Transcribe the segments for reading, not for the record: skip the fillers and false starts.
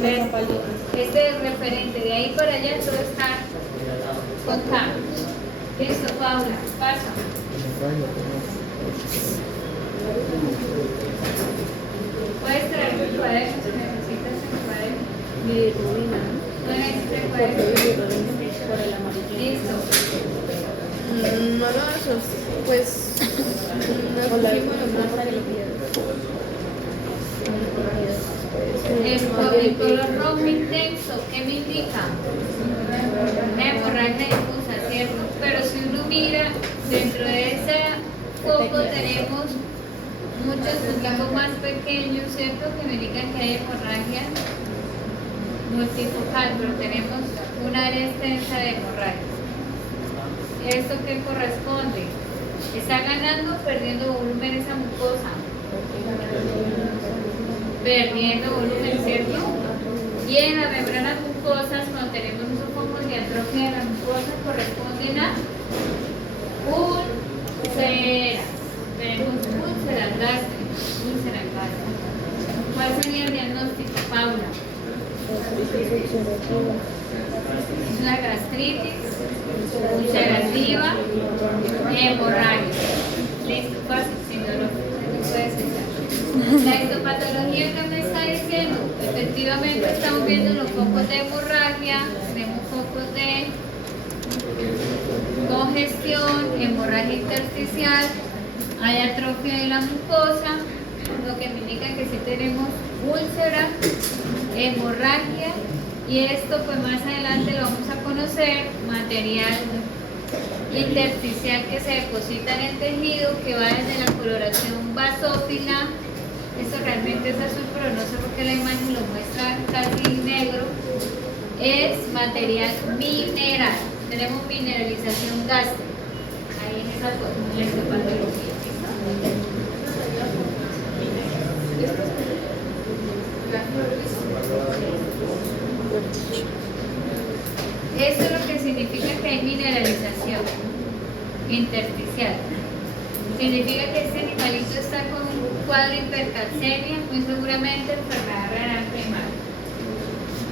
¿Ves? Este es referente, de ahí para allá todo está con K. Listo, Paula, pasa. Puedes traer tu cuaderno si necesitas el cuaderno. No necesitas el cuaderno. Listo. No lo haces, pues nos pusimos los más para que lo pidas. El color rojo intenso, ¿qué me indica? Hemorragia difusa, ¿cierto? Pero si uno mira, dentro de ese foco tenemos muchos punticos más pequeños, ¿cierto? Que me indican que hay hemorragia multifocal, pero tenemos un área extensa de hemorragia. ¿Esto qué corresponde? Está ganando o perdiendo volumen esa mucosa. Perdiendo volumen, ¿cierto? Y en las membranas mucosas, cuando tenemos unos focos de atrofia de la mucosa, corresponden a úlceras. Tenemos úlceras gástricas. ¿Cuál sería el diagnóstico, Paula? Es una gastritis, ulcerativa, hemorragia. Listo, fácil, sin dolor. Puedes sentar. La histopatología que me está diciendo, efectivamente estamos viendo los focos de hemorragia, tenemos focos de congestión, hemorragia intersticial, hay atrofia de la mucosa, lo que me indica que sí tenemos úlcera, hemorragia, y esto pues más adelante lo vamos a conocer, material intersticial que se deposita en el tejido, que va desde la coloración basófila. Esto realmente es azul, pero no sé por qué la imagen lo muestra casi negro. Es material mineral. Tenemos mineralización gástrica. Ahí en esa foto, en la histopatología. Eso es lo que significa que hay mineralización intersticial. Significa que este animalito está con un cuadro de hipercalcemia, muy seguramente enfermedad renal primaria.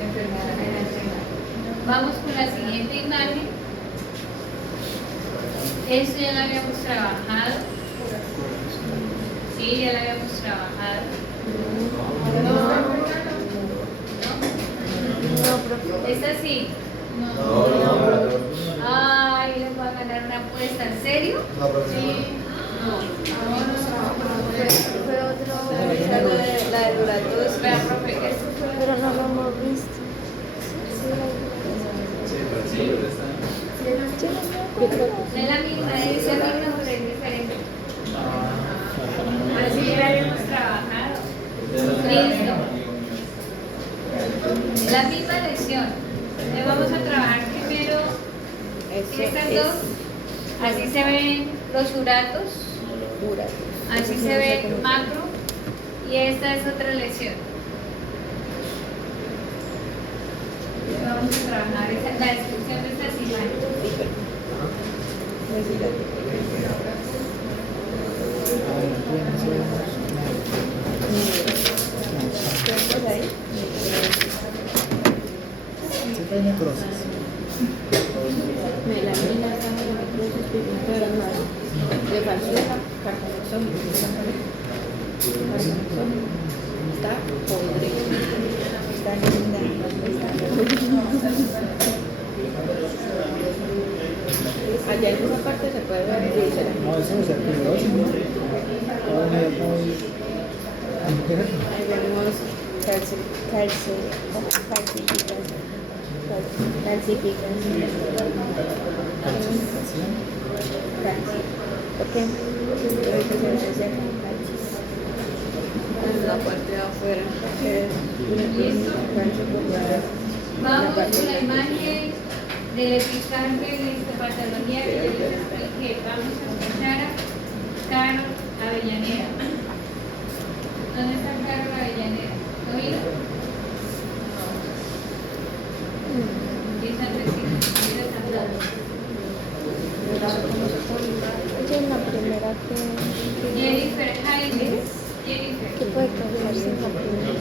Enfermedad renal primaria. Vamos con la siguiente imagen. Esto ya lo habíamos trabajado. Sí, ya lo habíamos trabajado. No, ¿esta sí? No. Ay, les voy a ganar una apuesta. ¿En serio? Sí. No. Fue otro, la de Duratos. Vea, profe, esto fue. Pero no lo hemos visto. No es la misma, es la misma, pero es diferente. Así ya la habíamos trabajado. Listo. La misma lesión. Le vamos a trabajar primero estas dos. Así se ven los uratos. Así se ve macro. Y esta es otra lesión. Vamos a trabajar la descripción de estas imágenes. Hay necrosis. Melanina, necrosis, pigmento de falsura, carnoxómico. Está podrido. Está linda. Allá en esa parte se puede ver úlcera. No, eso no es fibrosis, ¿no? Ahí vemos la parte de afuera. Vamos con la imagen del epicardio y la histopatología que yo les expliqué. Vamos a escuchar a Carol Avellaneda. ¿Dónde está Carol Avellaneda? ¿Oído? Esa Ella es la primera que... Jennifer Jaime. ¿Qué puede causarse en la primera?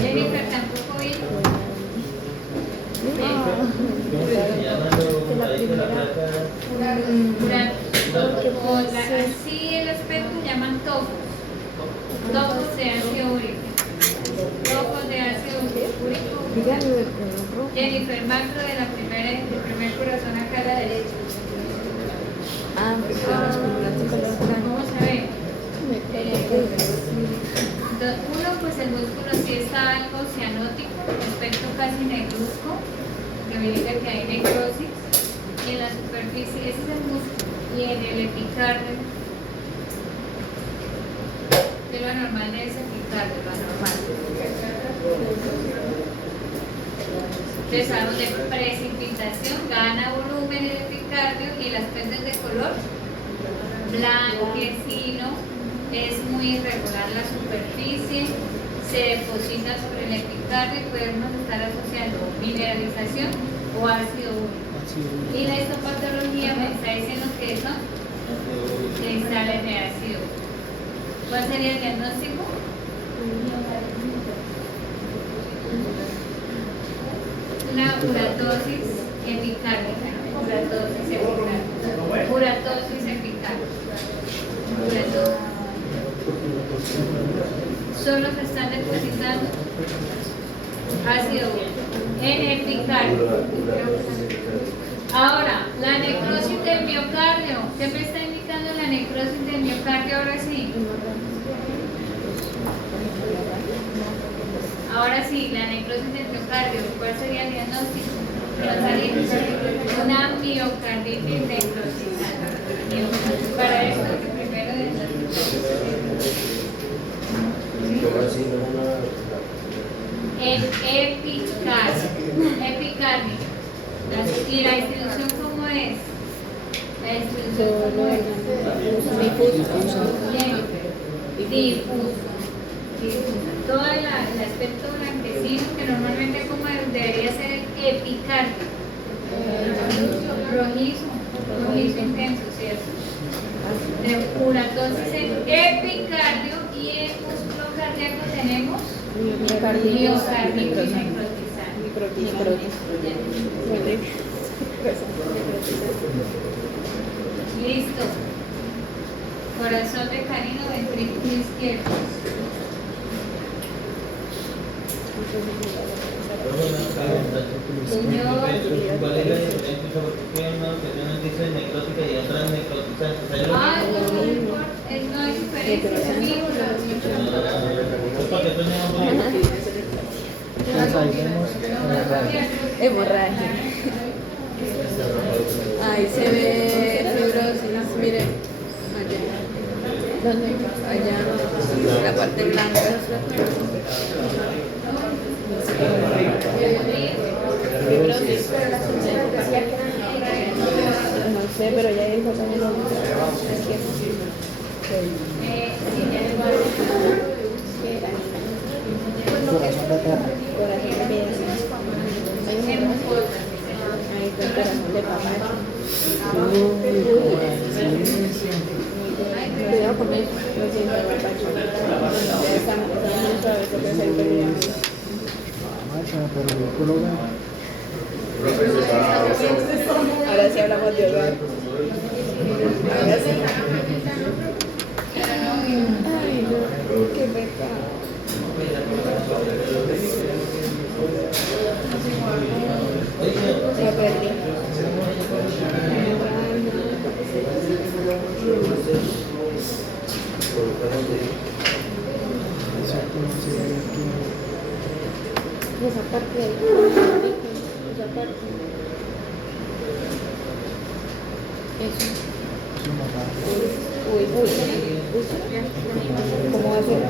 Jennifer Así el aspecto llaman topos. Topos de ácido úrico. Topos de ácido úrico. Jennifer Macro de la del primer corazón acá a la derecha. Vamos a ver. Uno, pues el músculo sí está algo cianótico, aspecto casi negruzco, que me indica que hay necrosis. Y en la superficie, ese es el músculo. Y en el epicardio, que lo anormal de ese epicardio, lo anormal. Entonces hablamos de precipitación, gana volumen el epicardio y el aspecto es de color blanquecino, es muy irregular la superficie, se deposita sobre el epicardio y podemos estar asociando mineralización o ácido úrico. Y la histopatología me está diciendo que eso cristales de ácido. ¿Cuál sería el diagnóstico? Una uratosis epicárdica. Uratosis epicárdica. Uratosis epicárdica. Solo se están depositando ácido en epicardio. Ahora, la necrosis del miocardio. ¿Qué me está indicando la necrosis del miocardio ahora sí? Ahora sí, la necrosis del miocardio. ¿Cuál sería el diagnóstico? Una miocarditis necrosizada. Para eso, primero el epicardio. ¿Y la distribución cómo es? La distribución cómo es? Difuso. Todo el aspecto blanquecino que normalmente como debería ser el epicardio. Rojizo intenso, ¿cierto? De uratosis en epicardio y en músculo cardíaco tenemos miocarditis necrotizante. Listo. Corazón de canino, ventrículo izquierdo. ¿Cuál es la diferencia? Porque hay una que dice necrótica y otra necrotizante. No hay diferencia. Hemorragia. Ahí se ve fibrosis, mire. Allá. ¿Dónde? Allá. La parte blanca. Fibrosis. No sé, pero ya dijo también lo mismo. Corazón de perra. Ahí está el corazón de papá. Cuidado con eso. Lo siento, papacho. Ya estamos muy suaves, porque es el peligro. Pero el culo Ahora sí hablamos de hogar. Ahora sí. Ay, no, qué pecado. Me perdí. Esa parte de ahí. Esa parte. Eso. Uy. ¿Cómo va a ser?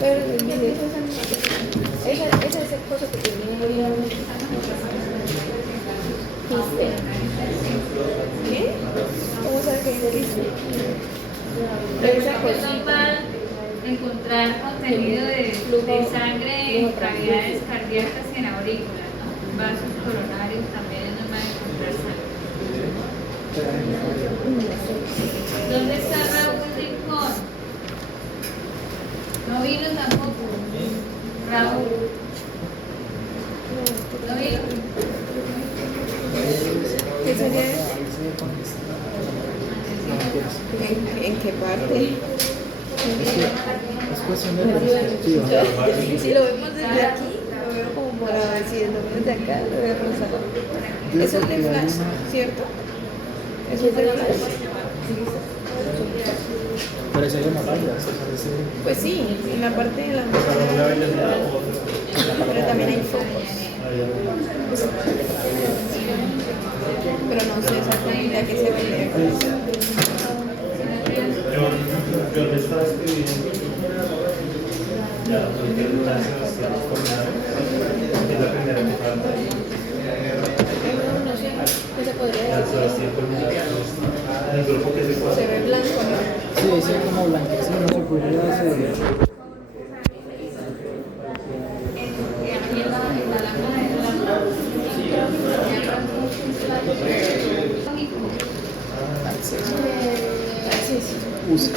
Pero esa es el cosa que tenía. ¿Qué? ¿Cómo sabes que es quiste? Esa Es normal encontrar contenido de sangre en cavidades cardíacas y en aurículas, ¿no? Vasos coronarios también es normal encontrar sangre. ¿Dónde está Raúl Rincón? No vino tampoco. Raúl. ¿En qué parte? Es cuestión de perspectiva. Si lo vemos desde aquí, lo veo como morado, y si lo vemos desde acá, lo veo rosado. Yo Eso es creo de que hay flash, una- ¿cierto? Eso es de flash. Pero si hay una raya, se parece. Pues sí, en la parte de la pero también hay focos. Pero no sé exactamente a qué se refiere. Yo le estaba escribiendo ya, porque la Sebastián es la primera que falta. No sé, ¿qué se podría La decir? Sebastián en el grupo que se Se fue. ve blanco, ¿no? Sí, sí, como blanquecino, se podría hacer. Usa.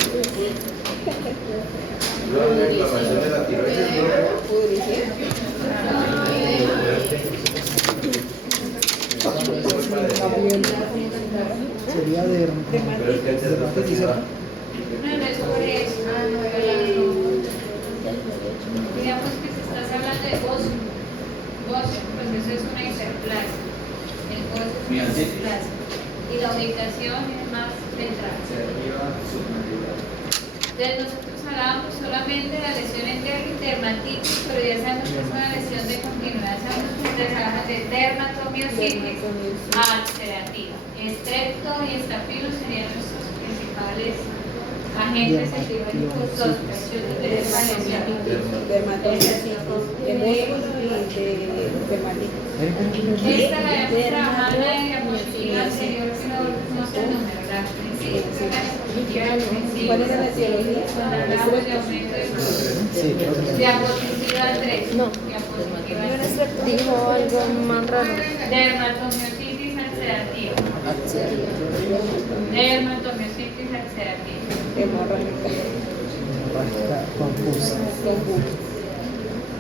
Sería de dermatitis, ¿cierto? No, no es por eso. Digamos que si estás hablando de bocio, pues eso es una hiperplasia. El bocio es una hiperplasia. Y la ubicación es más central. Entonces nosotros hablábamos solamente de la lesión en dermatitis, pero ya sabemos que es una lesión de continuidad. Sabemos que se trabaja de dermatomiositis ulcerativa. Estrepto y estafilo serían nuestros principales agentes epidemiológicos sospechosos de esta lesión. Dermatitis, de músculo y de dermatitis. Esta la habíamos trabajado en la diapositiva anterior, que no sé el número, ¿verdad? Sí, ¿Cuál era la etiología? hablamos de aumento de producción. Sí, creo que Diapositiva 3. No. Diapositiva 3. Dijo algo más raro. Dermatomiositis ulcerativa. Dermatomiositis ulcerativa. Hemorrágica. confusa.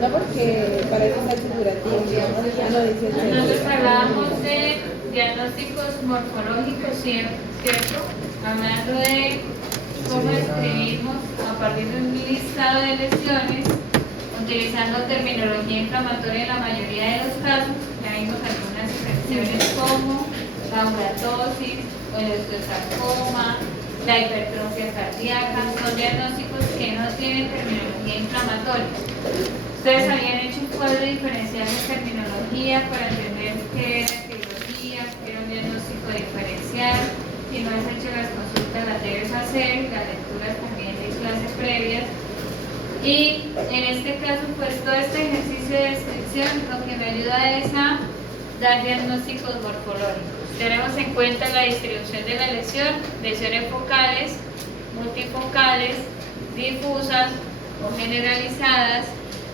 No, porque para eso está figurativo, ya no dice el Nosotros centro. hablábamos de diagnósticos morfológicos, ¿cierto? Hablando de cómo escribimos a partir de un listado de lesiones, utilizando terminología inflamatoria en la mayoría de los casos. Ya vimos algunas excepciones como la uratosis o el osteosarcoma, la hipertrofia cardíaca, son diagnósticos que no tienen terminología inflamatoria. Ustedes habían hecho un cuadro diferencial de terminología para entender qué era etiología, qué era un diagnóstico diferencial. Si no has hecho las consultas, las debes hacer, las lecturas también de clases previas. Y en este caso, pues todo este ejercicio de descripción lo que me ayuda es a dar diagnósticos morfológicos. Tenemos en cuenta la distribución de la lesión, lesiones focales, multifocales, difusas o generalizadas.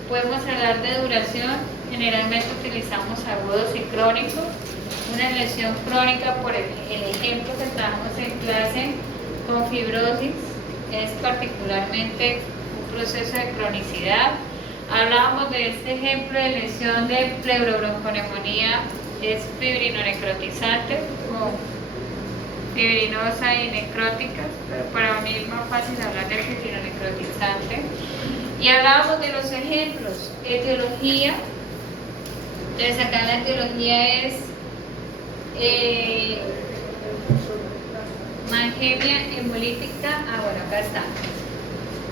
Podemos hablar de duración, generalmente utilizamos agudos y crónicos. Una lesión crónica, por el ejemplo que trabajamos en clase con fibrosis, es particularmente un proceso de cronicidad. Hablábamos de este ejemplo de lesión de pleurobronconeumonía, es fibrinonecrotizante o fibrinosa y necrótica, pero para mí es más fácil hablar de fibrinonecrotizante. Y hablábamos de los ejemplos, etiología. Entonces acá la etiología es mangemia hemolítica. Bueno, acá está.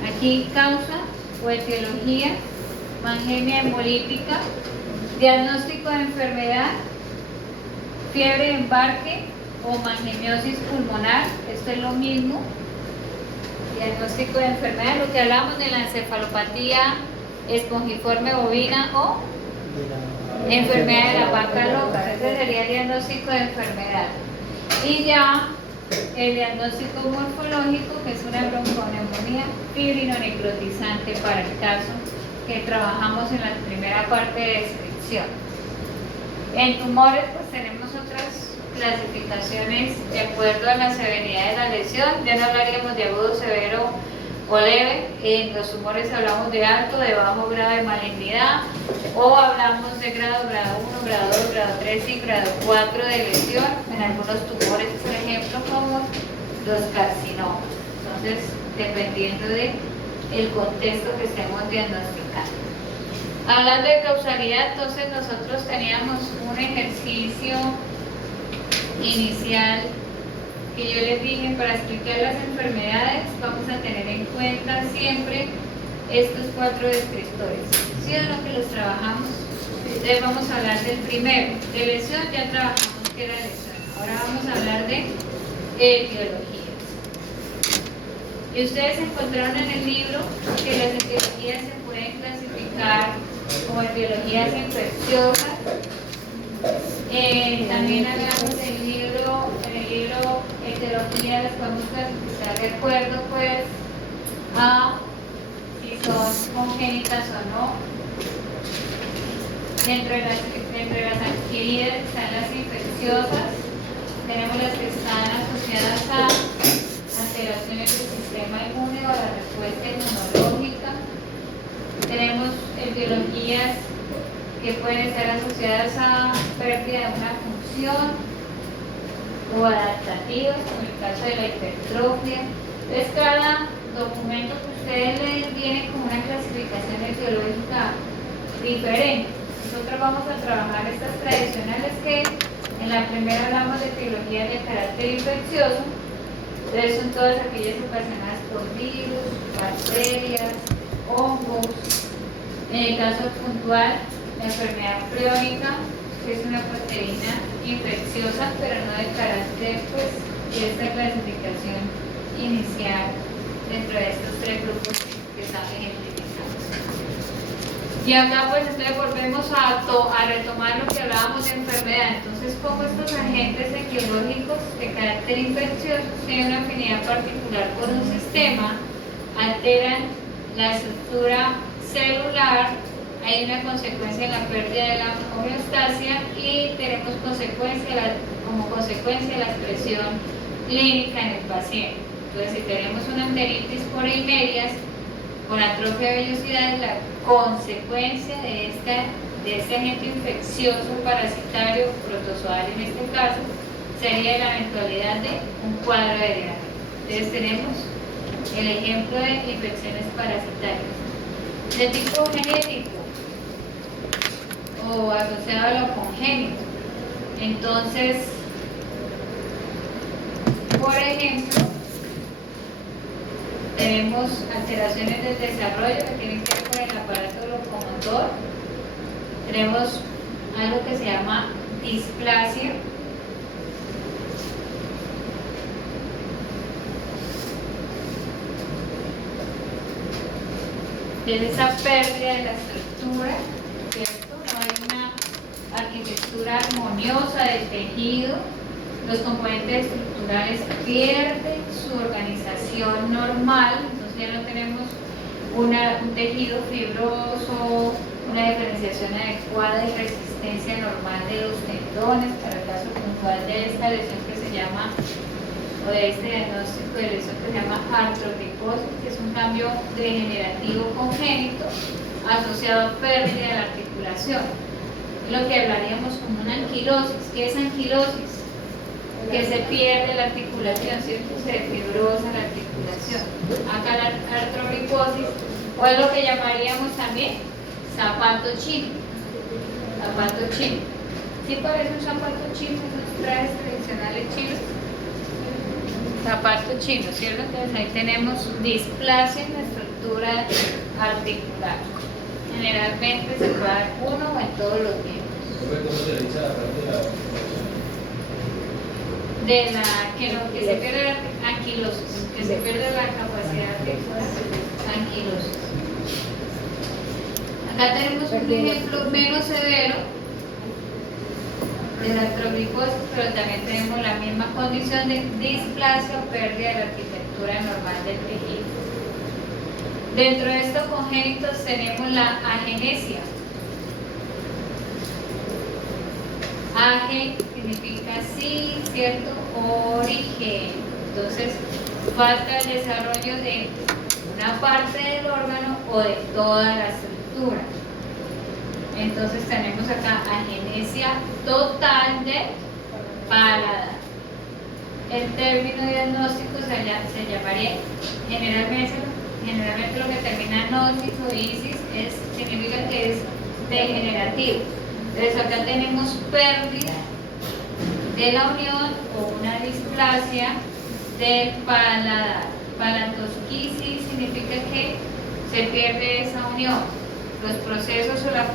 Aquí causa o etiología, mangemia hemolítica, diagnóstico de enfermedad, fiebre de embarque o mangemiosis pulmonar, esto es lo mismo. Diagnóstico de enfermedad, lo que hablamos de la encefalopatía espongiforme bovina o enfermedad de la vaca loca, ese sería el diagnóstico de enfermedad. Y ya el diagnóstico morfológico, que es una bronconeumonía fibrinonecrotizante para el caso que trabajamos en la primera parte de descripción. En tumores, pues tenemos otras clasificaciones de acuerdo a la severidad de la lesión. Ya no hablaríamos de agudo, severo o leve. En los tumores hablamos de alto, de bajo grado de malignidad, o hablamos de grado 1, grado 2, grado 3 y grado 4 de lesión. En algunos tumores, por ejemplo, como los carcinomas. Entonces, dependiendo de el contexto que estemos diagnosticando. Hablando de causalidad, entonces nosotros teníamos un ejercicio inicial que yo les dije, para explicar las enfermedades vamos a tener en cuenta siempre estos 4 descriptores. ¿Sí o no que los trabajamos? Entonces vamos a hablar del primero. De lesión ya trabajamos que era lesión. Ahora vamos a hablar de etiologías. Y ustedes encontraron en el libro que las etiologías se pueden clasificar como etiologías infecciosas. También hablamos en el libro etiologías, podemos clasificar de acuerdo pues a si son congénitas o no. Entre las adquiridas están las infecciosas, tenemos las que están asociadas a alteraciones del sistema inmune o a la respuesta inmunológica. Tenemos etiologías que pueden estar asociadas a pérdida de una función o adaptativas, como el caso de la hipertrofia. Entonces, cada documento que ustedes leen tiene como una clasificación etiológica diferente. Nosotros vamos a trabajar estas tradicionales que en la primera hablamos de etiologías de carácter infeccioso. Entonces son todas aquellas ocasionadas por virus, bacterias, hongos. En el caso puntual, la enfermedad priónica, que es una proteína infecciosa, pero no de carácter, pues, de esta clasificación inicial dentro de estos 3 grupos que están ejemplificados. Y acá pues entonces volvemos a retomar lo que hablábamos de enfermedad. Entonces, como estos agentes etiológicos de carácter infeccioso tienen una afinidad particular por un sistema, alteran la estructura celular, hay una consecuencia en la pérdida de la homeostasia y tenemos como consecuencia la expresión clínica en el paciente. Entonces, si tenemos una enteritis por eimerias, con atrofia de vellosidades, la consecuencia de este agente infeccioso parasitario, protozoal en este caso, sería la eventualidad de un cuadro de diarrea. Entonces tenemos el ejemplo de infecciones parasitarias. De tipo genético o asociado a lo congénito. Entonces, por ejemplo, tenemos alteraciones del desarrollo que tienen que ver con el aparato locomotor. Tenemos algo que se llama displasia. Es esa pérdida de la estructura, ¿cierto? No hay una arquitectura armoniosa del tejido. Los componentes estructurales pierden su organización normal, entonces ya no tenemos un tejido fibroso, una diferenciación adecuada y resistencia normal de los tendones, para el caso puntual de esta lesión que se llama, o de este diagnóstico de lesión que se llama artrogriposis, que es un cambio degenerativo congénito asociado a pérdida de la articulación. Es lo que hablaríamos como una anquilosis. ¿Qué es anquilosis? Que se pierde la articulación, ¿cierto? Se fibrosa la articulación. Acá la artrogriposis, o es lo que llamaríamos también zapato chino. Zapato chino. ¿Sí parece un zapato chino en los trajes tradicionales chinos? Zapato chino, ¿cierto? Entonces ahí tenemos displasia en la estructura articular. Generalmente se puede dar uno o en todos los miembros. ¿Cómo se le dice la parte de la que se pierde la anquilosis, que se pierde la capacidad articular, anquilosis. Acá tenemos un ejemplo menos severo de la artrogriposis, pero también tenemos la misma condición de displasia o pérdida de la arquitectura normal del tejido. Dentro de estos congénitos tenemos la agenesia. Age significa sí, cierto, origen. Entonces, falta el desarrollo de una parte del órgano o de toda la estructura. Entonces tenemos acá agenesia total del paladar. el término diagnóstico se llamaría generalmente lo que termina gnosis o isis significa que es degenerativo. Entonces acá tenemos pérdida de la unión o una displasia del paladar. Palatosquisis significa que se pierde esa unión. Los procesos o las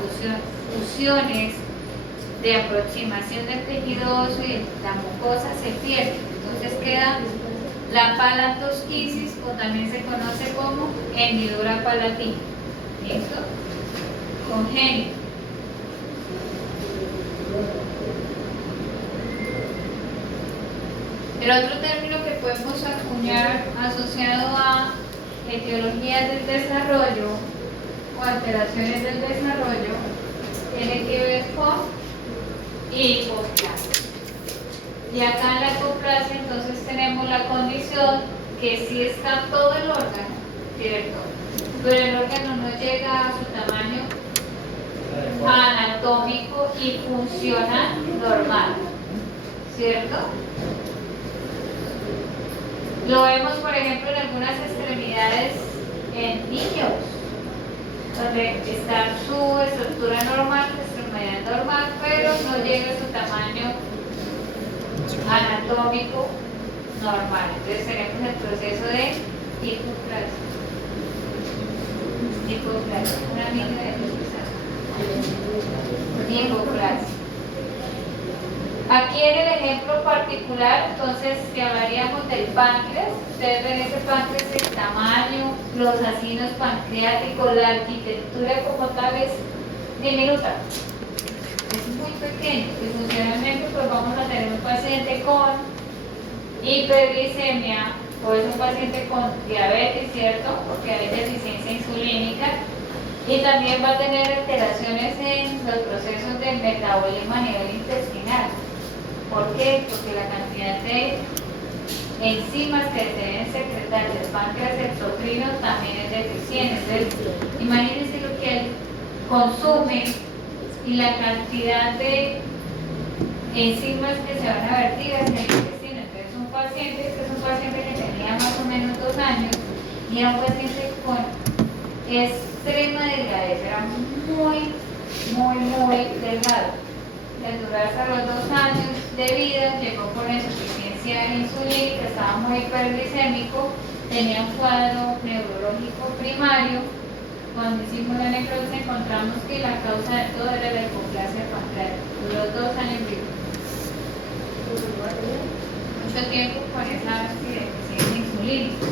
fusiones de aproximación del tejido óseo y la mucosa se pierden. Entonces queda la palatosquisis, o también se conoce como hendidura palatina. ¿Listo? Congénito. El otro término que podemos acuñar asociado a etiologías del desarrollo o alteraciones del desarrollo tiene que ver con hipoplasia. Y acá en la hipoplasia entonces tenemos la condición que sí está todo el órgano, ¿cierto? Pero el órgano no llega a su tamaño anatómico y funciona normal, ¿cierto? Lo vemos, por ejemplo, en algunas extremidades en niños, donde está su estructura normal, su extremidad normal, pero no llega a su tamaño anatómico normal. Entonces tenemos el proceso de hipoplasia. Una amiga de hipoplasia. Aquí en el ejemplo particular, entonces, si hablaríamos del páncreas, ustedes ven ese páncreas, el tamaño, los acinos pancreáticos, la arquitectura como tal es diminuta. Es muy pequeño y funcionalmente pues vamos a tener un paciente con hiperglicemia o es un paciente con diabetes, ¿cierto? Porque hay deficiencia insulínica y también va a tener alteraciones en los procesos de metabolismo a nivel intestinal. ¿Por qué? Porque la cantidad de enzimas que se deben secretar del páncreas exocrino también es deficiente. Entonces, imagínense lo que él consume y la cantidad de enzimas que se van a vertir hacia el intestino. Entonces, un paciente, este es un paciente que tenía más o menos 2 años y era un paciente con extrema delgadez, era muy delgado. Le duró hasta los 2 años de vida, llegó con insuficiencia insulínica, estaba muy hiperglicémico, tenía un cuadro neurológico primario. Cuando hicimos la necropsia encontramos que la causa de todo era la hipoplasia pancreática. Duró 2 años vivo. Mucho tiempo con esa deficiencia insulínica.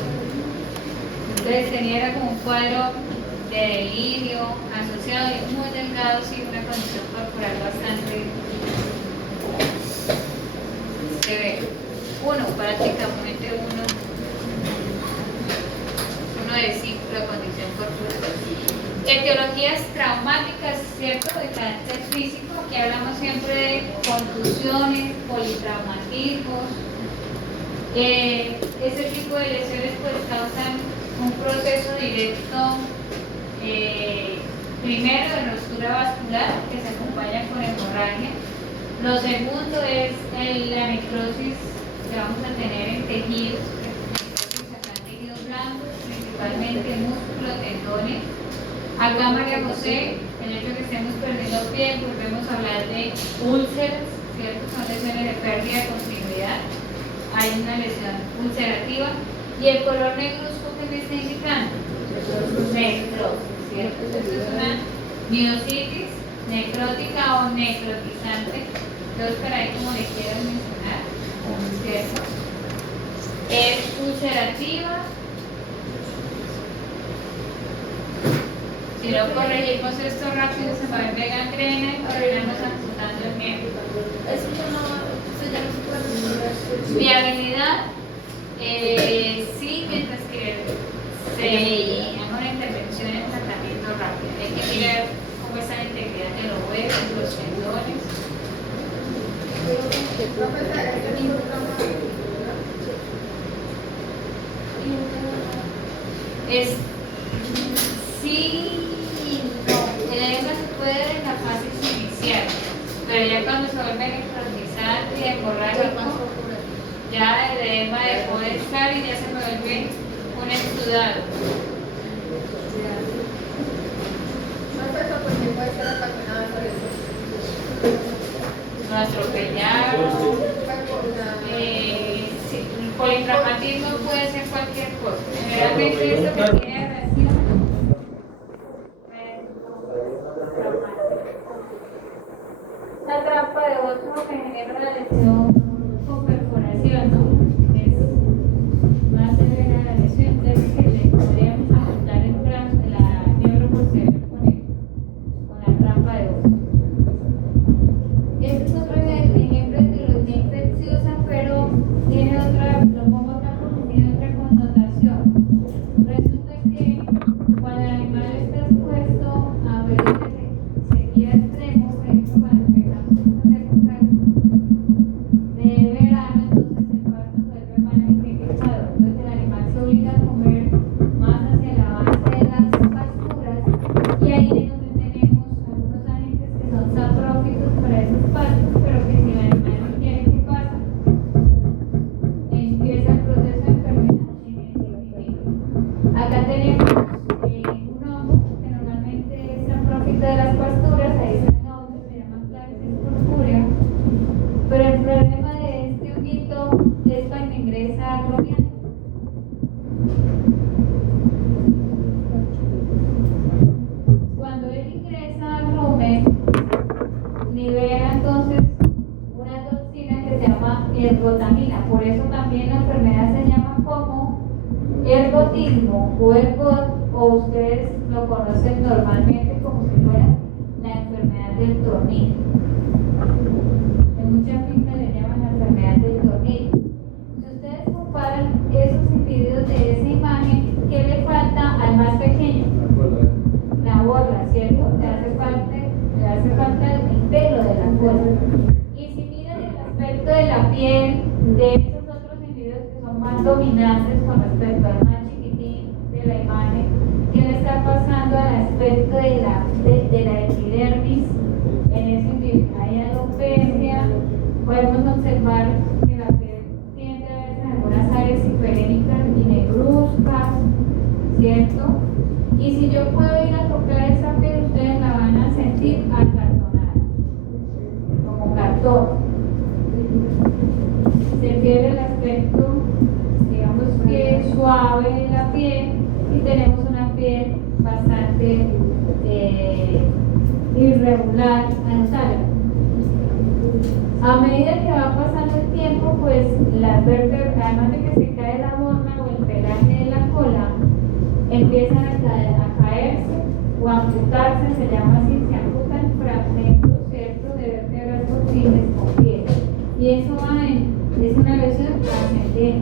Entonces tenía como un cuadro de delirio asociado y muy delgado, sí, una condición corporal bastante severa. Prácticamente uno de 5 la condición corporal. Etiologías traumáticas, ¿cierto? De carácter físico, aquí hablamos siempre de contusiones, politraumatismos. Ese tipo de lesiones pues causan un proceso directo, primero de ruptura vascular que se acompaña con hemorragia. Lo segundo es la necrosis que vamos a tener en tejidos, acá en tejidos blandos, principalmente músculos, tendones. Acá María José, el hecho de que estemos perdiendo piel, volvemos a hablar de úlceras, ¿cierto? Son lesiones de pérdida de continuidad. Hay una lesión ulcerativa y el color negruzco que me está indicando, necrosis, ¿cierto? Esto es una miositis necrótica o necrotizante. Entonces, para ahí como le quieran mencionar, ¿cierto? Es ulcerativa. Si no corregimos esto rápido, se va a ver gangrena y terminamos amputando el miembro. Viabilidad, sí, mientras que se haga una intervención en tratamiento rápido. Hay que mirar cómo está la integridad de los huesos, los tendones. Sí, no, el edema se puede dar en la fase inicial, pero ya cuando se vuelve necrotizante y hemorrágico, ya el edema dejó de estar y ya se me vuelve un exudado. Lo atropellaron. Sí, el politraumatismo puede ser cualquier cosa. Generalmente esto que tiene reacción. La trampa de otro que genera una lesión con perforación, ¿no? Es más severa la lesión, entonces que le podríamos ajustar la miembro posterior con la trampa de otro. Este es otro ejemplo de etiología infecciosa, pero tiene otra, lo pongo acá porque tiene otra connotación. Resulta que cuando el animal está expuesto a periodos de sequía extremo, por ejemplo, cuando empezamos estas épocas de verano, entonces el pasto se vuelve más enriquecido. Entonces el animal se obliga a comer más hacia la base de las pasturas, y ahí es donde tenemos algunos agentes que son saprófitos para esos pastos, pero que si el animal no quiere, ¿qué pasa? Empieza el proceso de enfermedad en ese individuo. Acá tenemos un hongo que normalmente es saprófito de las pasturas, ahí está el nombre, se llama Clarisis purpurea, pero el problema de este honguito es cuando ingresa a rumiante. Cuando él ingresa al rumen, libera entonces una toxina que se llama ergotamina. Por eso también la enfermedad se llama como ergotismo o ergot, o ustedes lo conocen normalmente como si fuera la enfermedad del tornillo. En muchas fincas le llaman la enfermedad del tornillo. Si ustedes comparan esos individuos de esa imagen, ¿qué le falta al más pequeño? La borla, ¿cierto? Le hace falta el pelo de la cola. Y si miran el aspecto de la piel de esos otros individuos que son más dominantes con respecto al más chiquitín de la imagen, ¿qué le está pasando al aspecto de la epidermis en ese individuo? Hay alopecia, podemos observar que la piel tiende a verse en algunas áreas hiperémicas y negruzcas, ¿cierto? Y si yo puedo ir a tocar esa piel, ustedes la van a sentir acartonada, como cartón. Se pierde el aspecto, digamos que suave de la piel, y tenemos una piel bastante irregular al tallo. A medida que va pasando el tiempo, pues las vértebras, además de que se cae la borla o el pelaje de la cola, empiezan a caerse o a amputarse, se llama así, se amputan fragmentos, ¿cierto?, de vértebras posibles con piel. Y eso es una lesión ascendente.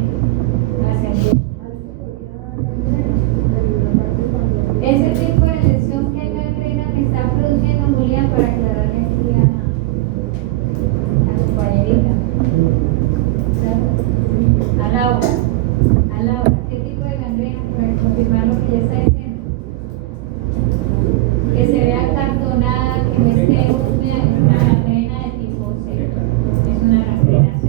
Ese tipo de lesión que es gangrena me está produciendo, Julián, para aclararle aquí a su compañerita. A Laura, ¿qué tipo de gangrena? Para confirmar lo que ella está diciendo. Que se vea acartonada, que no esté húmeda, es una gangrena de tipo C. Es una gangrena C.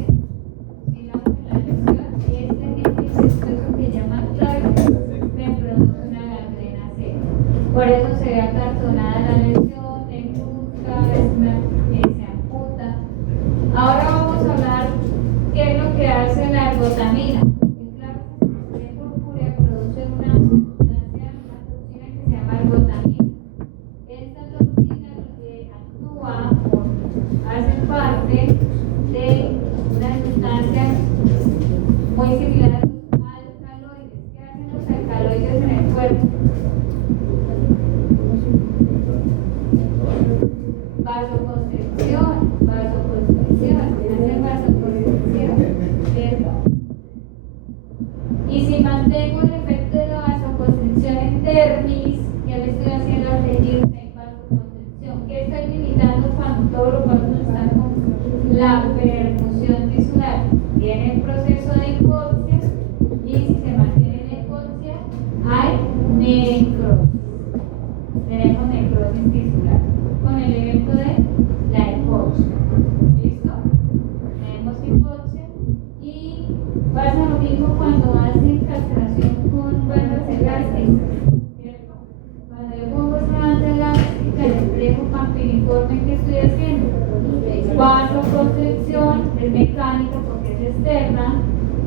Si no hace la lesión, este agente infeccioso que llama Clarisis me produce una gangrena C. Por eso se ve acartonada la lesión, negruzca, se amputa. Ahora vamos a hablar qué es lo que hace la ergotamina. El Clarisis purpurea produce una sustancia, una toxina que se llama ergotamina. Esta toxina actúa o hace parte de una sustancia muy similar a los alcaloides. ¿Qué hacen los alcaloides en el cuerpo?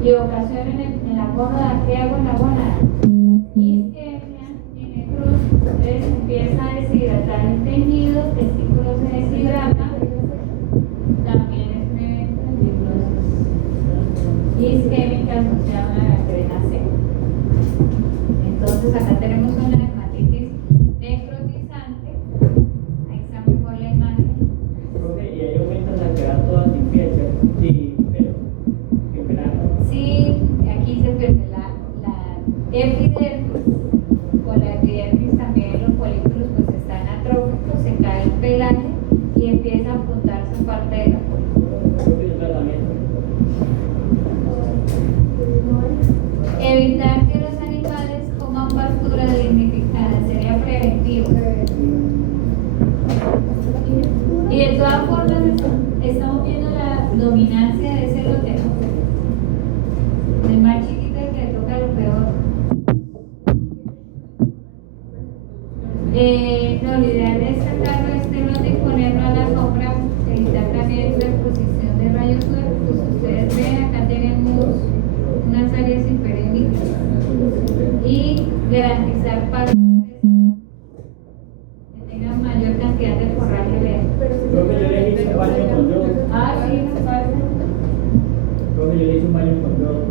y evocación en la gónada. ¿Qué hago en la gónada? Isquemia, tiene cruz, entonces empieza a deshidratar el tejido, testículo se deshidrata, también es un evento de fibrosis isquémica asociada a una gangrena seca. Entonces acá tenemos una dermatitis necrotizante, ahí está mejor la imagen. Y ahí aumentan las quedan todas sin piel, ¿cierto? Sí, pero sin pelado. Sí, aquí se pierde la epidermis, con la epidermis también los folículos pues están atróficos, se cae el pelaje y empieza a apuntarse parte de la folícula. Evitar que los animales coman pastura dignificada sería preventivo. Y de todas formas estamos viendo la dominancia de ese lote, ¿no? El más chiquito es el que le toca lo peor. No, lo ideal es sacarlo de este lote y ponerlo a la sombra, evitar también la exposición de rayos UV. Pues ustedes ven, acá tenemos unas áreas hiperémicas y garantizar pastos que tengan mayor cantidad de forraje verde. Creo que yo le hice un baño con yodo. Ah, sí, nos pasa. Creo que yo le hice un baño con yodo.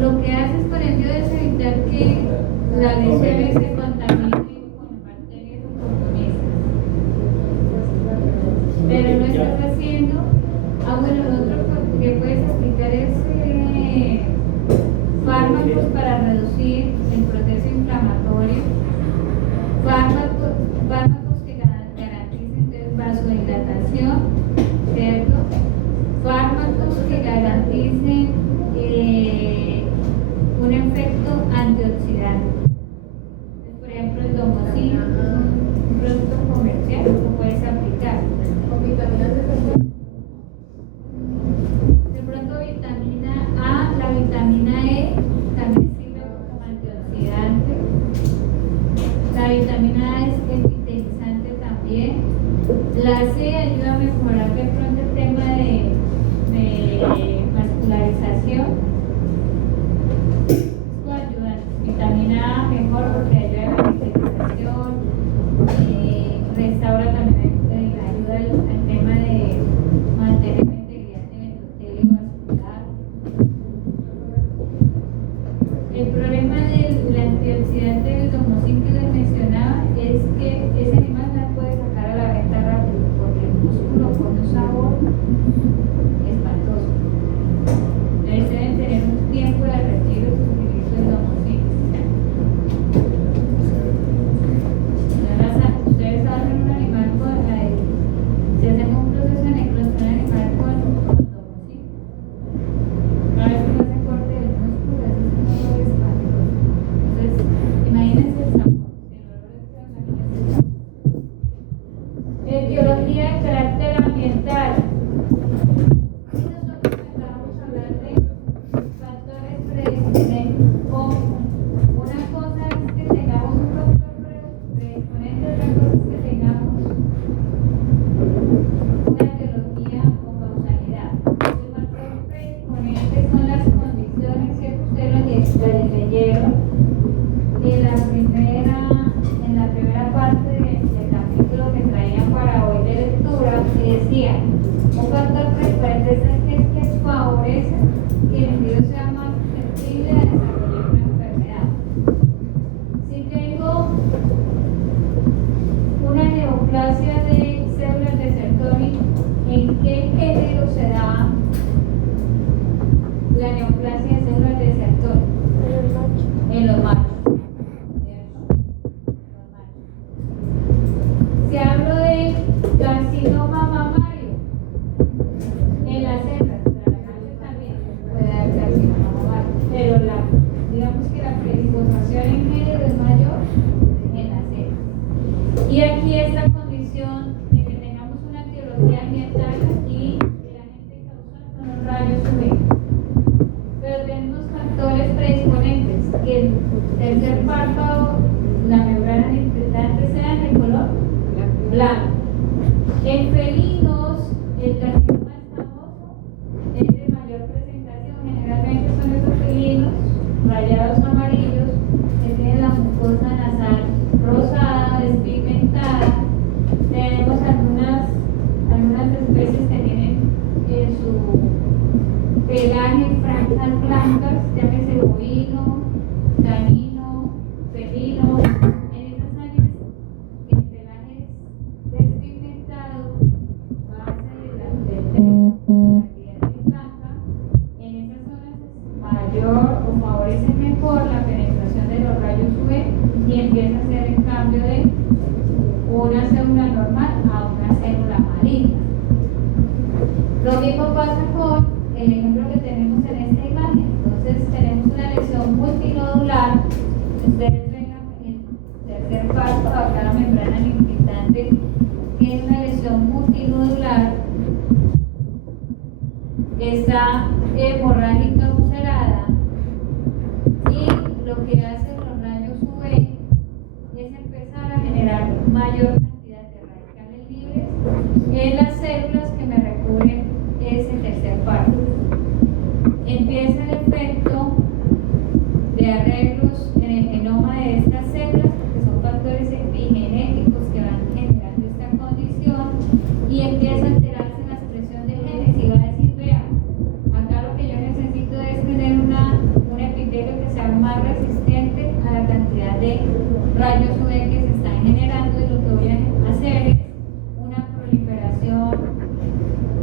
Lo que haces con el yodo es evitar que las lesiones se contaminen con bacterias oportunistas. Pero no estás haciendo. Ah, bueno, lo otro que puedes aplicar es fármacos para reducir el proceso inflamatorio, fármacos que garanticen entonces vasodilatación, ¿cierto? Fármacos que garanticen un efecto antioxidante. Entonces, por ejemplo, el domocin, un producto comercial, lo puedes aplicar. Con vitaminas de De pronto vitamina A, la vitamina E también sirve como antioxidante. La vitamina A es epitelizante también. La C ayuda a mejorar de pronto el tema de vascularización. Esto ayuda. Vitamina A mejor porque ayuda a la epitelization, restaura también, ayuda al tema de mantener la integridad del endotelio vascular. El problema del antioxidante del domocin que les mencionaba es que ese animal no puede sacar a la venta rápido porque el músculo con un sabor espantoso. Entonces deben tener un tiempo de retiro y su utilizo del domocin. Ustedes hacen un animal con si hacemos un proceso de necrosis animal con domocin, una vez que no se corte el músculo, eso es un dolor espantoso. Entonces, imagínense el sabor, el olor de los animales. Etiología de carácter ambiental. Y nosotros acabamos de hablar de factores predisponentes. Una cosa es que tengamos un factor predisponente, otra cosa es que tengamos una etiología o causalidad. El factor predisponente son las condiciones que ustedes leyeron en la primera parte del capítulo que traían para hoy de lectura, que decía, un factor predisponente es el que favorece que el individuo sea más susceptible a desarrollar una enfermedad. Si tengo una neoplasia de células de Sertoli, ¿en qué género se da la neoplasia de células de Sertoli? En los machos. ¿Cierto? En los machos. Si hablo de carcinoma mamario, en las hembras, pero en los machos también puede dar carcinoma mamario, pero digamos que la predisposición en género es mayor en las hembras. Y aquí es la condición de que tengamos una etiología ambiental y el agente causal son los rayos UV. Pero tenemos factores predisponentes, que el tercer párpado, la membrana infiltrante sea de color blanco. En felinos, el carcinoma escamoso es de mayor presentación una célula normal a una célula maligna. Lo mismo pasa con el ejemplo que tenemos en esta imagen. Entonces tenemos una lesión multinodular. Ustedes ven el tercer paso, acá la membrana linfitante tiene una lesión multinodular, está hemorrágica ulcerada, y lo que hacen los rayos UV es empezar a generar mayor cantidad de radicales libres en las células que me recubren ese tercer párrafo. Empieza el efecto de arreglos en el genoma de estas células, porque son factores epigenéticos que van generando esta condición, y empieza a alterarse la expresión de genes y va a decir, vea, acá lo que yo necesito es tener un epitelio que sea más resistente a la cantidad de rayos UV que se están generando, y lo que voy a hacer es una proliferación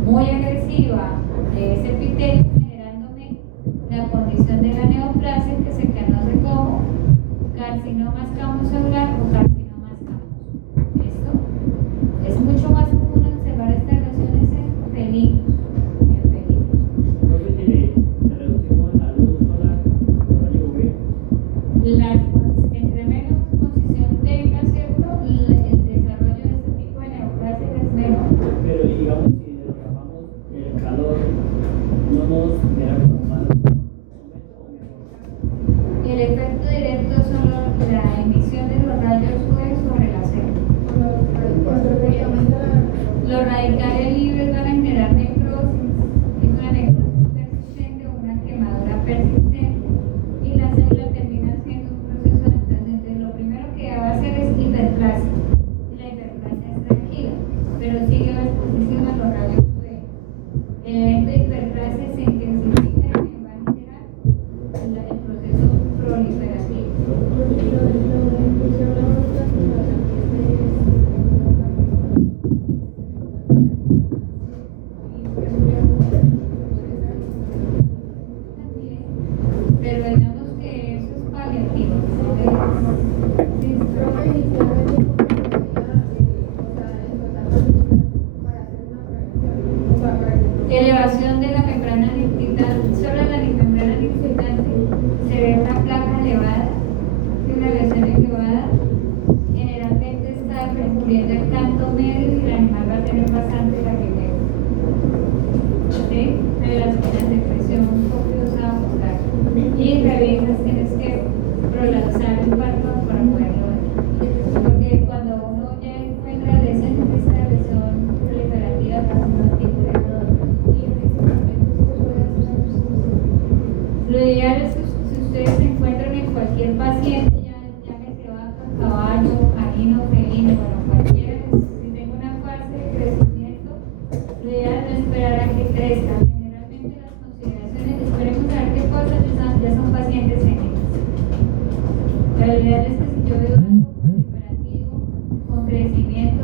muy agresiva de ese epitelio, generándome la condición de la neoplasia, que se conoce como carcinoma escamocelular o carcinoma escamoso. Esto es mucho más común observar estas lesiones en felinos. Profe, si le reducimos la luz solar, los rayos UV, Entre menos exposición tenga, ¿cierto? El desarrollo de este tipo de neoplasia es menor. pero digamos si derramamos el calor, no nos genera como más aumento o mejor. El efecto directo es solo la emisión de los rayos UV sobre la célula. Los radicales libres van a generar necrosis, es una necrosis persistente o una quemadura persistente, y la célula termina siendo un proceso de mutación. Entonces, lo primero que va a hacer es hiperplasia, y la hiperplasia es tranquila, pero sigue la exposición a los rayos UV. El evento de hiperplasia se intensifica y va a generar el proceso proliferativo. Pero digamos que eso es paliativo. Elevación de la membrana linfitante. Sobre la membrana linfitante se ve una placa elevada, una lesión elevada. Generalmente está cubriendo el canto medio y el animal va a tener bastante lacrimeria. ¿Sí? Pero las venas de presión copiosa ocular. Y revisas, tienes que prolapsar el párpado para poderlo ver. Porque cuando uno ya encuentra lesiones, esta lesión proliferativa no tiene. Lo ideal es que si ustedes se encuentran en cualquier paciente, ya que se va con caballo, canino, felino, bueno, cualquiera, si tengo una fase de crecimiento, lo ideal es esperar a que crezca. Generalmente las consideraciones, esperemos a ver qué cosas ya son pacientes sénicos. Pero lo ideal es que si yo veo algo proliferativo con crecimiento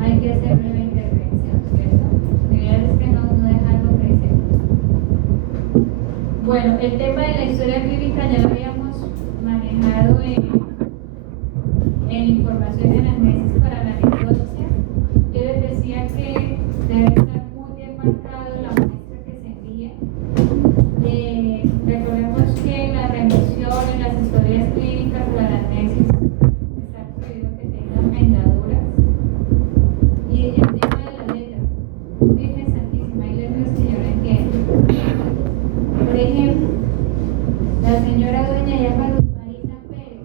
hay que hacerle la intervención, ¿cierto? Lo ideal es que no dejarlo crecer. Bueno, el tema de la historia clínica ya lo habíamos manejado en información en las mesas para la necropsia. Yo les decía que debe estar muy bien marcado la muestra que se envía. Recordemos que la remisión en las historias clínicas o la anamnesis está prohibido que tengan vendaduras. Y el tema de la letra, Virgen Santísima, hay letras que yo no entiendo. Por ejemplo, la señora dueña llama Luz Marina Pérez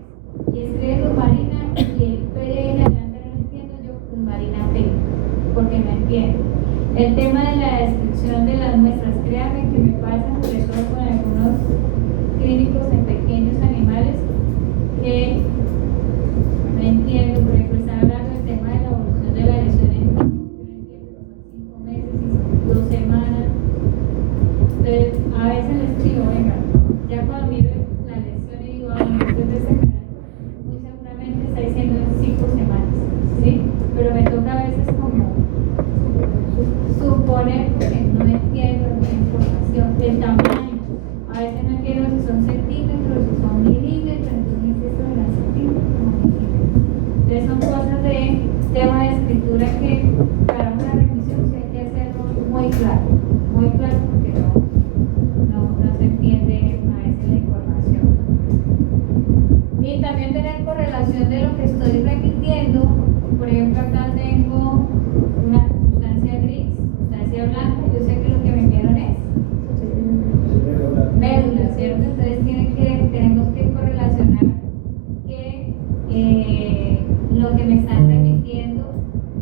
también tener correlación de lo que estoy remitiendo. Por ejemplo, acá tengo una sustancia gris, sustancia blanca. Yo sé que lo que me enviaron es médula, ¿cierto? Entonces tenemos que correlacionar que lo que me están remitiendo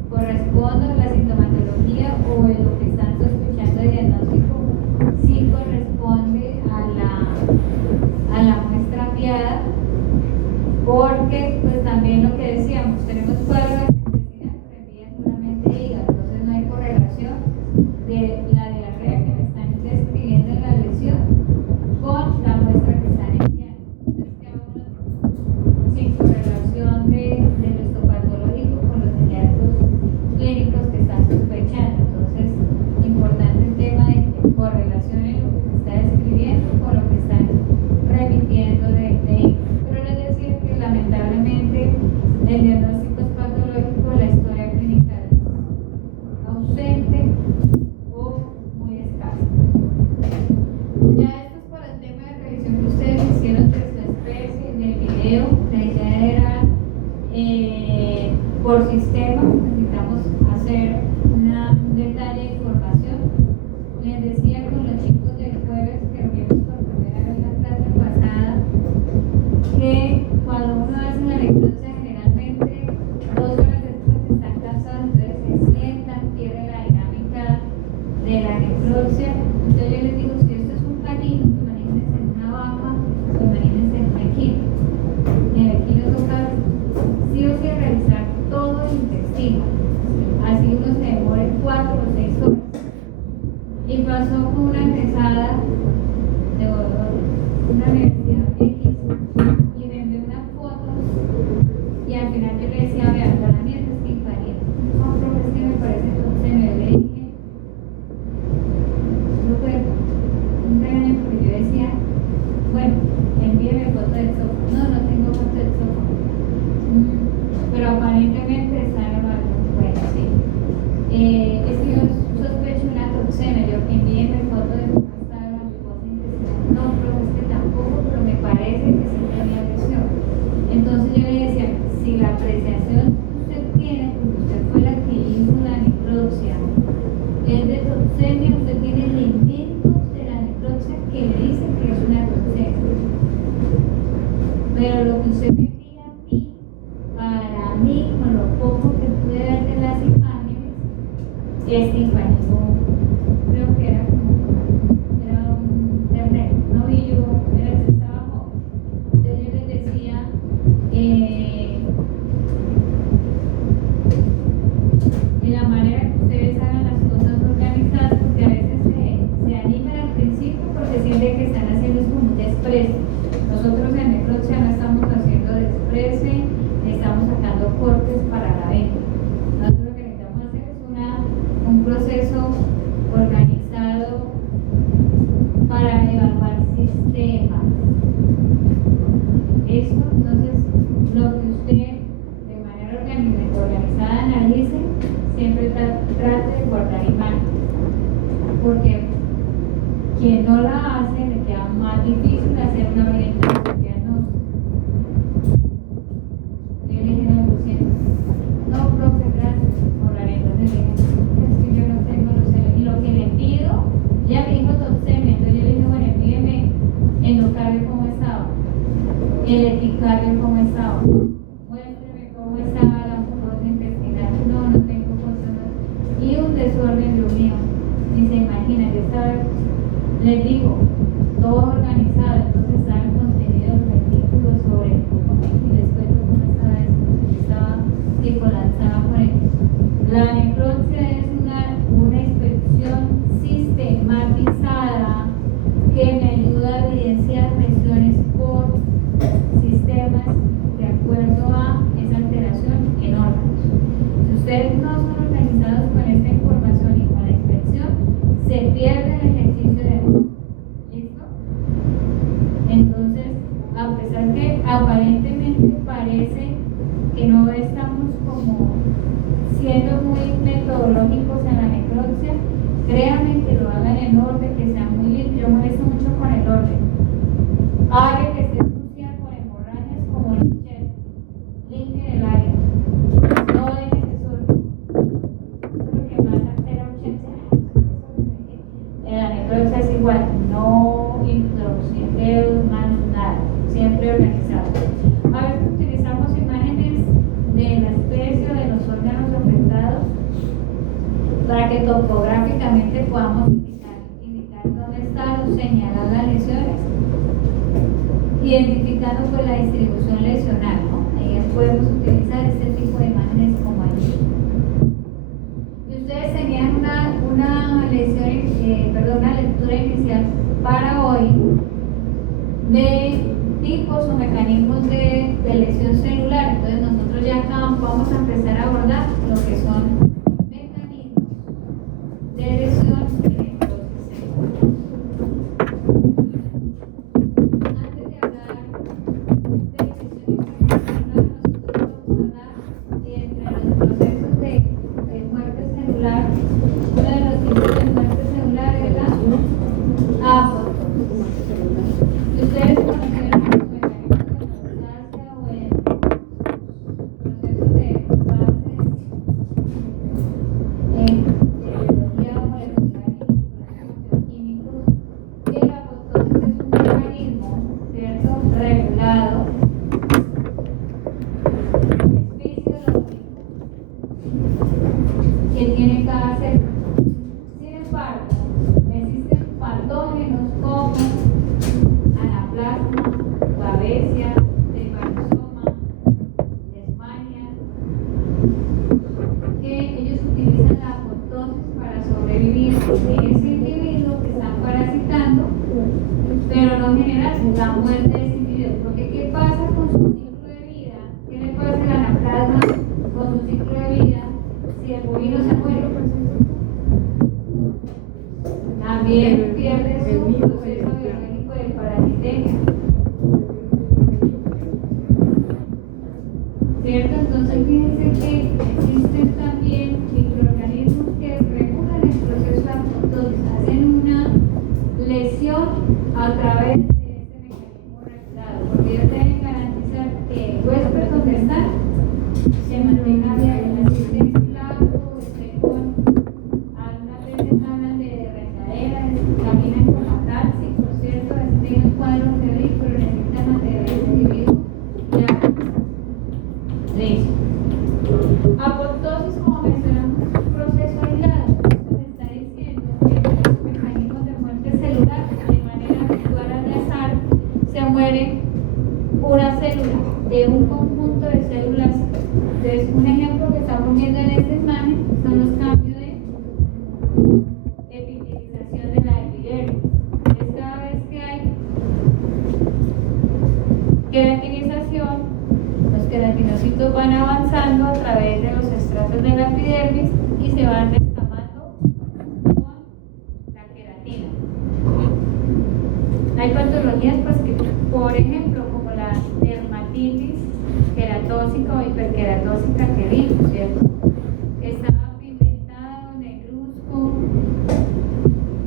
corresponde a la sintomatología o en lo que están sospechando de diagnóstico, sí corresponde a la muestra enviada, porque pues también lo que decíamos, tenemos cuadros de intestinal que envían solamente hígado, entonces no hay correlación de la diarrea que me están describiendo en la lesión con la muestra que están enviando. Entonces quedamos sin correlación de lo histopatológico con los hallazgos clínicos que están sospechando. Entonces, importante el tema de que correlacionen lo que se está describiendo con lo que están remitiendo de pero les decía que lamentablemente el diagnóstico es patológico, la historia clínica es ausente o muy escasa. Ya esto es para el tema de revisión que ustedes hicieron de esta especie en el video. La idea era por sistema, necesitamos hacer un detalle de información. Les decía con los chicos del jueves que lo vimos por primera vez la clase pasada, que cuando uno hace una necropsia generalmente 2 horas después están cansados, entonces se sientan, pierde la dinámica de la necropsia. Entonces yo les digo, si esto es un canino, imagínense en una vaca o imagínense en un equino. Y el equino toca sí o sí revisar todo el intestino, así uno se demore 4 o 6 horas. Y pasó con una egresada de una universidad X y me envió unas fotos y al final yo le decía, vea, para mí esto es infantil. No, pero es que me parece que se me le dije, no fue un regaño porque yo decía, bueno, envíeme foto del sofá. No tengo foto del sofá. Pero aparentemente está normal. Bueno, sí. Es que yo sospecho una toxemia. Yo envíeme foto de cómo está la mucosa intestinal. No, pero es que tampoco, pero me parece que sí tenía lesión. Entonces yo le decía, si la apreciación que usted tiene, porque usted fue la que hizo la necropsia, es de toxemia, usted tiene elementos de la necropsia que le dicen que es una toxemia. Pero lo que usted me envía a mí, para mí, con lo poco que pude ver de las imágenes, es timpánico. Creo que era un ternero, un novillo, estaba joven. Entonces yo les decía, de la manera que ustedes hagan las cosas organizadas, porque a veces se animan al principio porque sienten que están haciendo es como un desprecio. Nosotros en necropsia no estamos haciendo desprecio, estamos sacando cortes para la venta. Nosotros lo que necesitamos hacer es un proceso organizado para evaluar sistemas. Esto, entonces, lo que usted de manera organizada analice, siempre trate de guardar imágenes, porque quien no la hace le queda más difícil hacer una orientación diagnóstica. Yo le dije, no, lo siento. No, profe, gracias por la orientación. Le dije, es que yo no tengo los celos. Y lo que le pido, ya me dijo toxemia, entonces yo le dije, bueno, envíeme endocardio cómo estaba, el epicardio cómo estaba, muéstreme cómo estaba la mucosa intestinal. No tengo cosas. Y un desorden lo mío. Ni se imagina, yo estaba, les digo, todo organizado, entonces estaba el contenido del artículo sobre el documento y les cuento cómo estaba eso, porque estaba tipo lanzada por él. La necropsia es una inspección sistematizada que me ayuda a evidenciar lesiones por sistemas de acuerdo a esa alteración en órganos. Si ustedes no son organizados con esta información y con la inspección, se pierde el ejercicio de ¿listo? Entonces, a pesar que aparentemente parece que no estamos como siendo muy metodológicos en la necropsia, créanme que lo hagan en orden, que sea muy limpio. Yo molesto mucho con el orden. Área que esté sucia con hemorragias como los chetos. ¿cierto? Entonces fíjense que existen también microorganismos que regulan el proceso de apoptosis, hacen una lesión a través de este mecanismo regulado, porque ellos deben garantizar que el huésped donde está se mantenga bien, así esté flaco, esté con, algunas veces hablan de regadera, caminan con ataxi, por cierto, así tienen un cuadro febril, pero necesitan mantener ese individuo ya listo. Apoptosis, como mencionamos, es un proceso aislado. Se me está diciendo que los mecanismos de muerte celular, de manera habitual al azar, se muere una célula de un conjunto de células. Entonces, un ejemplo que estamos viendo en esta imagen son los cambios de epitelización de la epidermis. Entonces, cada vez que hay queratinización, los queratinocitos van avanzando a través de los estratos de la epidermis y se van descamando con la queratina. Hay patologías pues, que, por ejemplo, como la dermatitis queratóxica o hiperqueratóxica que vimos, ¿cierto? Que estaba pigmentado, negruzco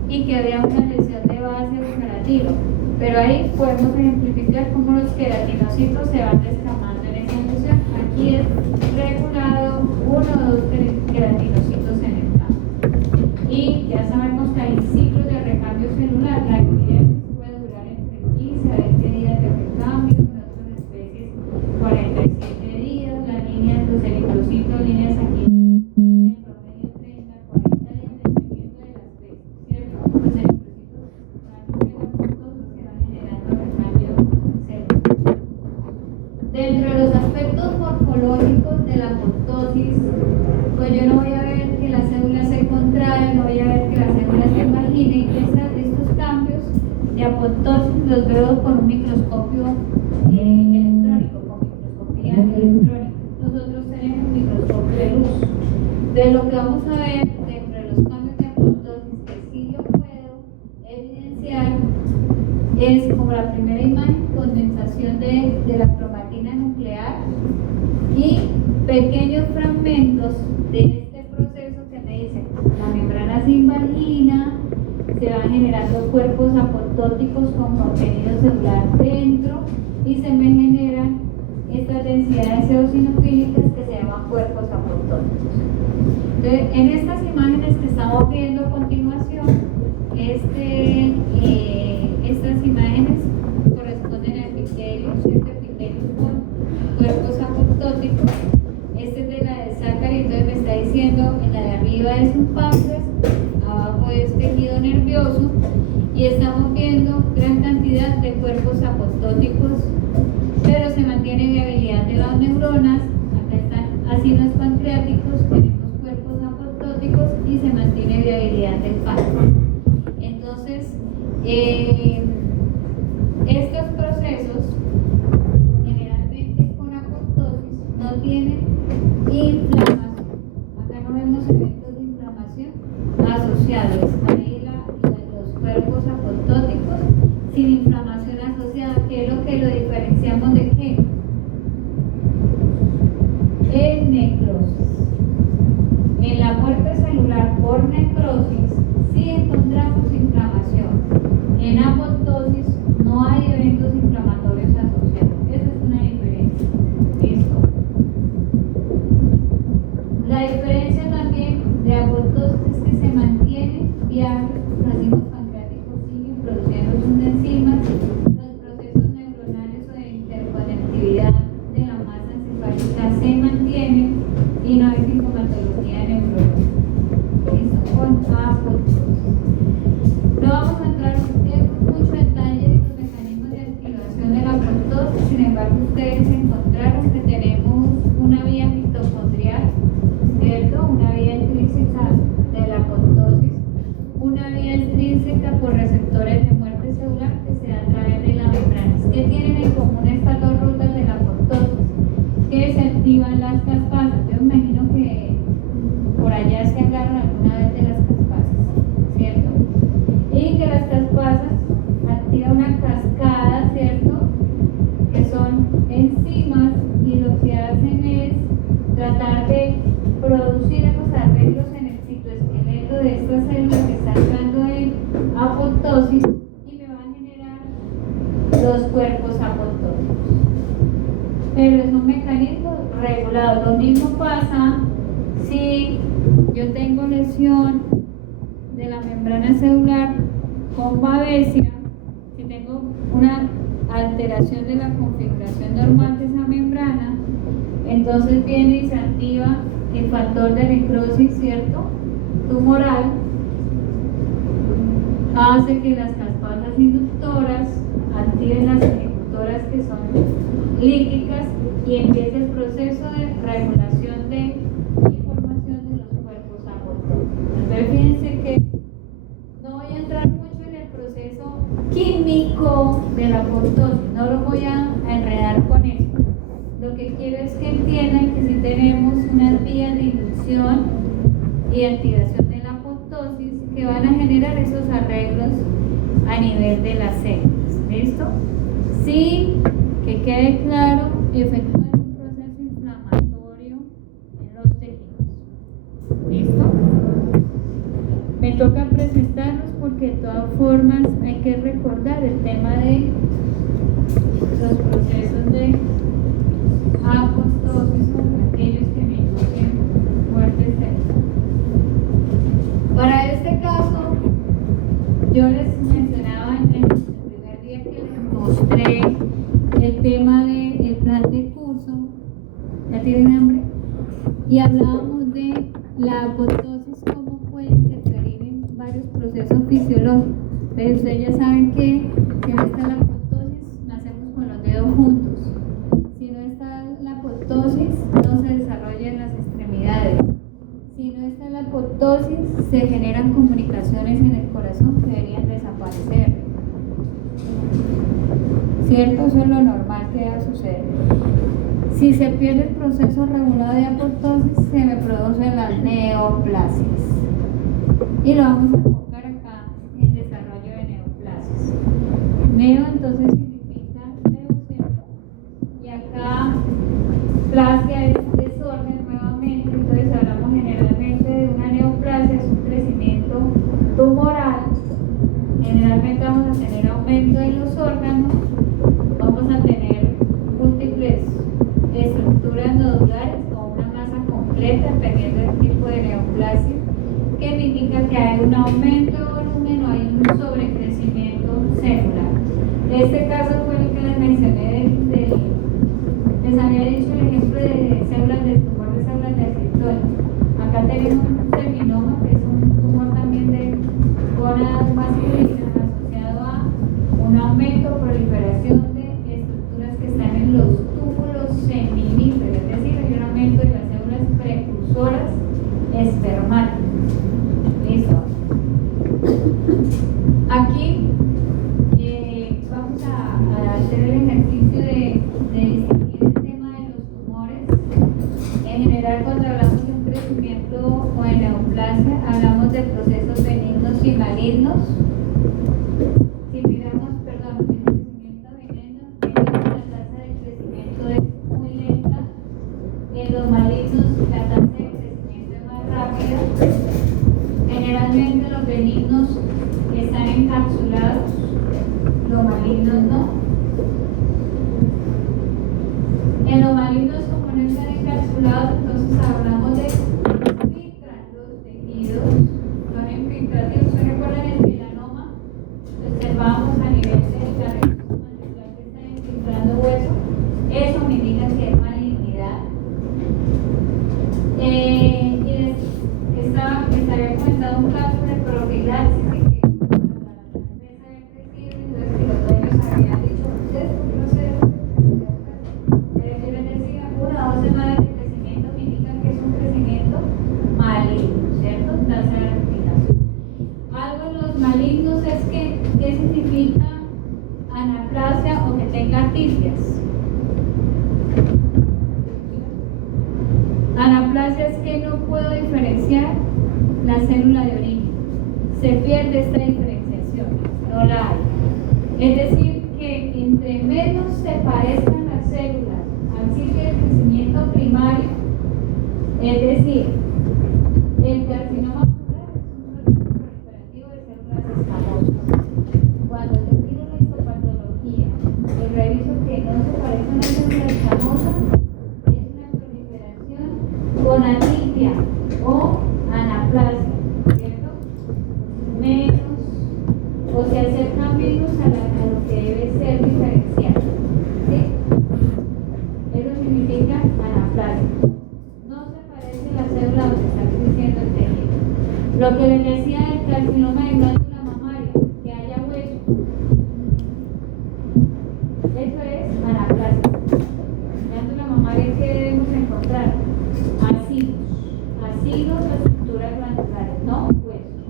y que había una lesión de base o queratina. Pero ahí podemos ejemplificar cómo los queratinocitos se van descamando en esa lesión. Aquí es regulado 1 o 2 queratinocitos en el campo. Y ya sabemos que hay ciclos de recambio celular. La epidermis puede durar entre 15 a 20 días de recambio, en otras especies 47 días, las líneas, los eritrocitos, líneas aquí en promedio 30 a 40 días dependiendo de la especie, ¿cierto? Los eritrocitos van apoptosos que van generando recambio celular. Dentro de los aspectos morfológicos de la apoptosis, pues yo no voy a ver que la célula se contrae, no voy a ver que la célula se margine. Estos cambios de apoptosis los veo con un microscopio electrónico, con microscopía electrónica. Nosotros tenemos un microscopio de luz. De lo que vamos a ver dentro de los cambios de apoptosis que sí yo puedo evidenciar es como la primera imagen, condensación de la cromatina nuclear y pequeños fragmentos de este proceso que me dicen la membrana se invagina, se van generando cuerpos apoptóticos con contenido celular dentro y se me generan estas densidades eosinofílicas que se llaman cuerpos apoptóticos. Entonces, en estas imágenes que estamos viendo a continuación, estas imágenes corresponden a epitelios, ¿cierto? Epitelios con cuerpos apoptóticos. Este es de la de Zachary, entonces me está diciendo en la de arriba es un páncreas, abajo es tejido nervioso y estamos viendo gran cantidad de cuerpos apoptóticos, pero se mantiene viabilidad de las neuronas. Acá están ácidos pancreáticos, tenemos cuerpos apoptóticos y se mantiene viabilidad del páncreas. Entonces, estos procesos generalmente con apoptosis no tienen inflamación. Acá no vemos eventos de inflamación asociados. Ahí los cuerpos apoptóticos sin inflamación asociada, que es lo que lo diferenciamos de qué? En necrosis. En la muerte celular por necrosis sí encontramos inflamación. En apoptosis no hay eventos inflamatorios asociados. Esa es una diferencia. ¿Listo? pero es un mecanismo regulado. Lo mismo pasa si yo tengo lesión de la membrana celular con babesia, si tengo una alteración de la configuración normal de esa membrana, entonces viene y se activa el factor de necrosis, ¿cierto?, tumoral, hace que las caspasas inductoras activen las ejecutoras que son líquicas y empiece el proceso de regulación de información de los cuerpos apoptóticos. Entonces fíjense que no voy a entrar mucho en el proceso químico de la apoptosis, no lo voy a enredar con eso. Lo que quiero es que entiendan que si tenemos unas vías de inducción y activación de la apoptosis que van a generar esos arreglos a nivel de las células. ¿Listo? Sí, que quede claro, efectúan un proceso inflamatorio en los tejidos. ¿Listo? Me toca presentarlos porque de todas formas hay que recordar el tema de los procesos de apoptosis son aquellos que me inducen muerte celular. Para este caso, yo les mencionaba en el primer día que les mostré el tema del plan de curso, ¿ya tienen hambre? Y hablábamos de la apoptosis, cómo puede interferir en varios procesos fisiológicos. Pero ustedes ya saben que si no está la apoptosis, nacemos con los dedos juntos. Si no está la apoptosis, no se desarrollan las extremidades. Si no está la apoptosis, se generan comunicaciones en el corazón que deberían desaparecer. ¿Cierto? Eso es lo normal que va a suceder. Si se pierde el proceso regulado de apoptosis, se me producen las neoplasias. Y lo vamos a enfocar acá en el desarrollo de neoplasias. Neo entonces significa nuevo, ¿cierto? Y acá plasia es desorden nuevamente, entonces hablamos generalmente de una neoplasia, es un crecimiento tumoral. Generalmente vamos a tener aumento de los órganos, vamos a tener múltiples estructuras nodulares con una masa completa dependiendo del tipo de neoplasia, que indica que hay un aumento de volumen o hay un sobrecrecimiento celular. Este caso fue el que les mencioné les había dicho el ejemplo de células del tumor de células del citosol. Acá tenemos un seminoma, que es un tumor también de gónadas masculinas asociado a un aumento o proliferación de estructuras que están en los túbulos seminíferos, es decir, hay un aumento de las células precursoras espermáticas. ¿Listo? Aquí vamos a hacer el ejercicio de distinguir el tema de los tumores. En general, cuando hablamos de un crecimiento o de neoplasia, hablamos de procesos benignos y malignos. Si miramos, perdón, el crecimiento benigno, la tasa de crecimiento es muy lenta. En los malignos, la tasa de crecimiento es más rápida. Generalmente los benignos están encapsulados, los malignos no. En los malignos, como no están encapsulados, entonces hablamos de infiltran los tejidos, son infiltrativos. ¿Se recuerdan el melanoma? Observamos a nivel del carrito mandibular que están infiltrando hueso. Eso me indica que es malignidad. Estaré comentando un caso de profilaxis que la empresa había crecido, entonces que los dueños habían dicho, ustedes, ¿por qué no se les decía 1 o 2 semanas de crecimiento me indican que es un crecimiento maligno, ¿cierto? Tasa de replicación. Algo en los malignos es que, ¿qué significa anaplasia o que tenga tibias? Anaplasia es que no puedo diferenciar la célula de origen. Se pierde esta diferenciación, no la hay. Es decir, que entre menos se parezcan las células al sitio de crecimiento primario, es decir, el carcinoma ocular es un proceso proliferativo de células escamosas. Cuando yo miro la histopatología y reviso que no se parecen a células escamosas, significa anaplásico. No se parece a la célula donde está creciendo el tejido. Lo que les decía del carcinoma de glándula mamaria, que haya hueso, eso es anaplásico. Glándula mamaria que debemos encontrar asilos o estructuras glandulares, no hueso.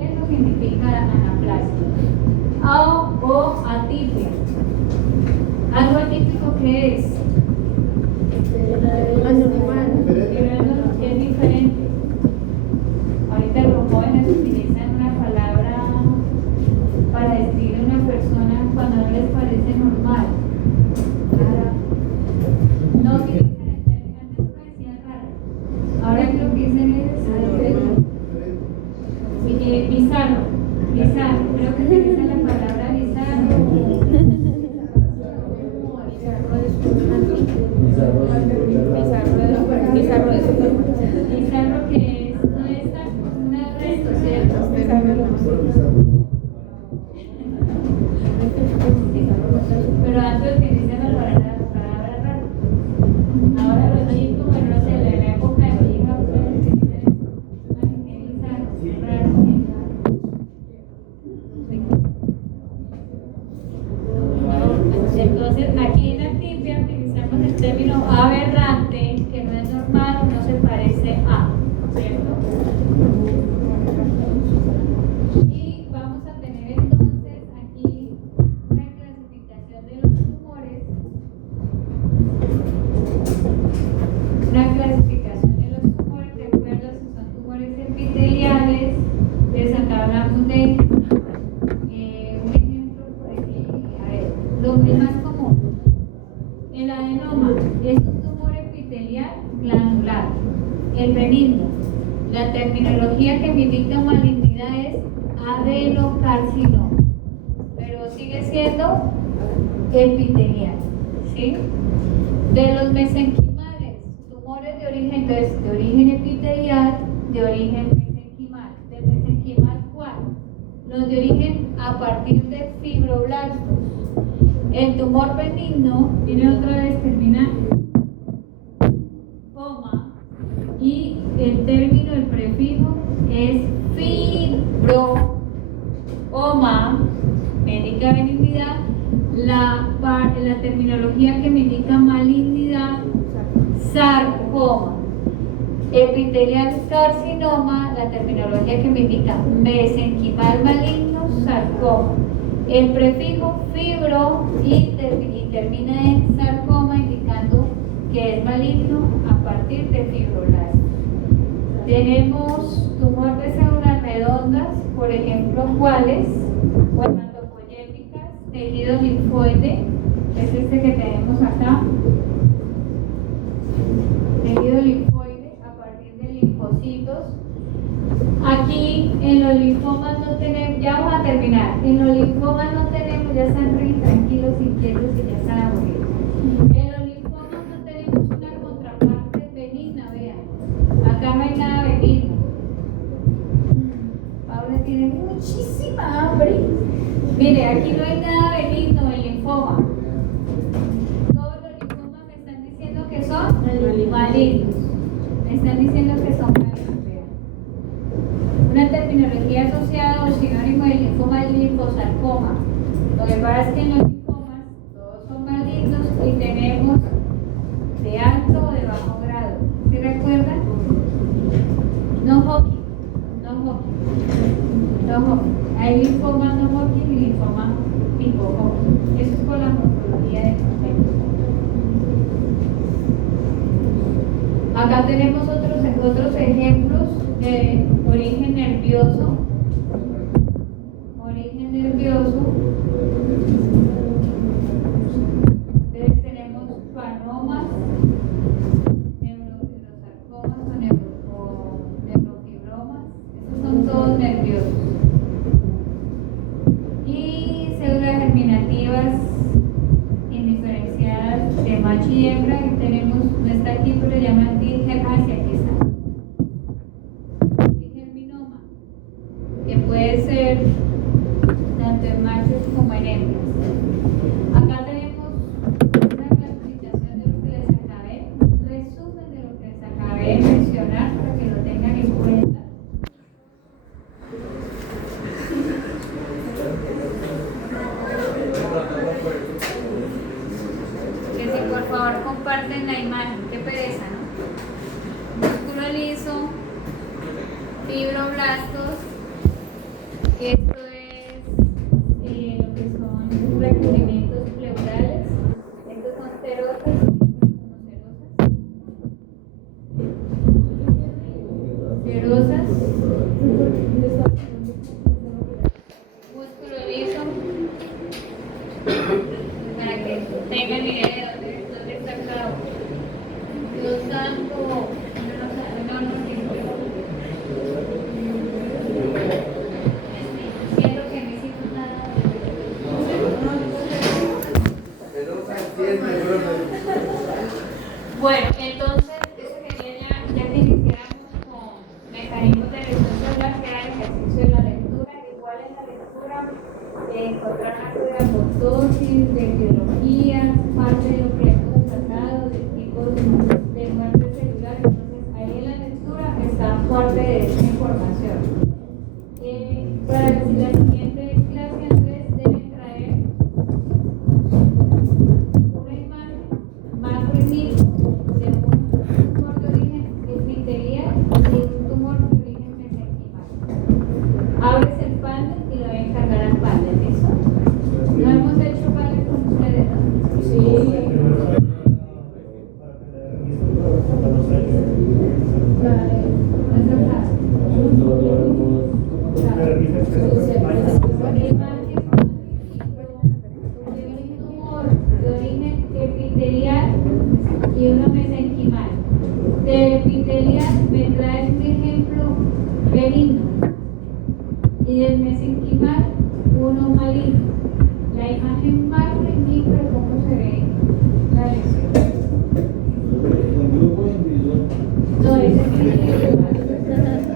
Eso significa anaplásico. O atipia. Algo atípico que es Anormal. que es diferente. Ahorita los jóvenes utilizan una palabra para describir a una persona cuando no les parece normal. No utilizan el término, antes uno decía raro. Ahora lo que dicen es bizarro. Bizarro. Creo que utilizan la palabra bizarro. Bizarro que es, no es un resto, ¿cierto? Pero antes utilizan la palabra raro. Ahora los chicos, bueno, no sé, en la época de mi hija, ustedes utilizan bizarro, raro. Entonces, aquí en la tibia utilizamos el término aberrante, que no es normal o no se parece a, ¿cierto? Y vamos a tener entonces aquí una clasificación de los tumores. Una clasificación de los tumores, de acuerdo si son tumores epiteliales. Les acá hablamos de un ejemplo por aquí. A ver, lo más común. El adenoma es un tumor epitelial glandular. El benigno, la terminología que indica malignidad es adenocarcinoma, pero sigue siendo epitelial, ¿sí? De los mesenquimales, tumores de origen, entonces, de origen epitelial, de origen mesenquimal. ¿De mesenquimal cuál? Los de origen a partir de fibroblastos. El tumor benigno, viene otra vez, termina coma, y el término, el prefijo es fibroma, me indica benignidad. La terminología que me indica malignidad, sarcoma. Epitelial carcinoma, la terminología que me indica mesenquimal maligno, sarcoma. El prefijo fibro y termina en sarcoma, indicando que es maligno a partir de fibroblastos. Tenemos tumor de células redondas, por ejemplo, ¿cuáles? O hematopoyéticas, tejido linfoide, es este que tenemos acá. Tejido linfoide a partir de linfocitos. Aquí en los linfomas no tenemos, ya vamos a terminar, en los linfomas no tenemos, ya están tranquilos, inquietos y ya están aburridos. En los linfomas no tenemos una contraparte benigna, vean, acá no hay nada benigno. Paula tiene muchísima hambre. Mire, aquí no hay nada benigno en linfoma. Todos los linfomas me están diciendo que son malignos. Me están diciendo que son malignos. Una terminología asociada o sinónimo del linfoma es linfosarcoma. Lo que pasa es que en los linfomas todos son malignos y tenemos de alto o de bajo grado. ¿Sí recuerdan? No Hodgkin. Hay linfoma no Hodgkin y linfoma tipo Hodgkin. Eso es por la morfología de los temas. Acá tenemos otros ejemplos de origen nervioso. Entonces tenemos panomas, neurosarcomas o neurofibromas. Estos son todos nerviosos. Y células germinativas indiferenciadas de macho y hembra, que tenemos, no está aquí, pero llaman digerminoma, aquí está. Digerminoma, que puede ser tanto en machos como en hembras. Acá tenemos una clasificación de lo que les comparten la imagen. Qué pereza, ¿no? Músculo liso, fibroblastos. Esto es lo que son recubrimientos pleurales. Estos son serosas, serosas. Músculo liso. Para que tengan idea de dónde está cada uno. Los campo, no, siento que no hicimos nada. Bueno, entonces, eso quería ya que iniciáramos con mecanismos de elección celular, que era el ejercicio de la lectura. Igual en la lectura, encontrar algo de apoptosis, de etiología, parte de lo que hemos tratado, de tipos de muerte celular. Entonces, ahí en la lectura está parte de esa información. Para la siguiente clase, Andrés debe traer una imagen macro y micro de un tumor de origen epitelial y un tumor de origen mesenquimal. Abres el panel y lo voy a encargar al panel, ¿listo? ¿No hemos hecho panel con ustedes? Sí. De origen epitelial y uno mesenquimal. Del epitelial me trae un ejemplo benigno y del mesenquimal uno maligno. La imagen macro y micro, cómo se ve la lesión. En grupo individual. No, ese es el individual.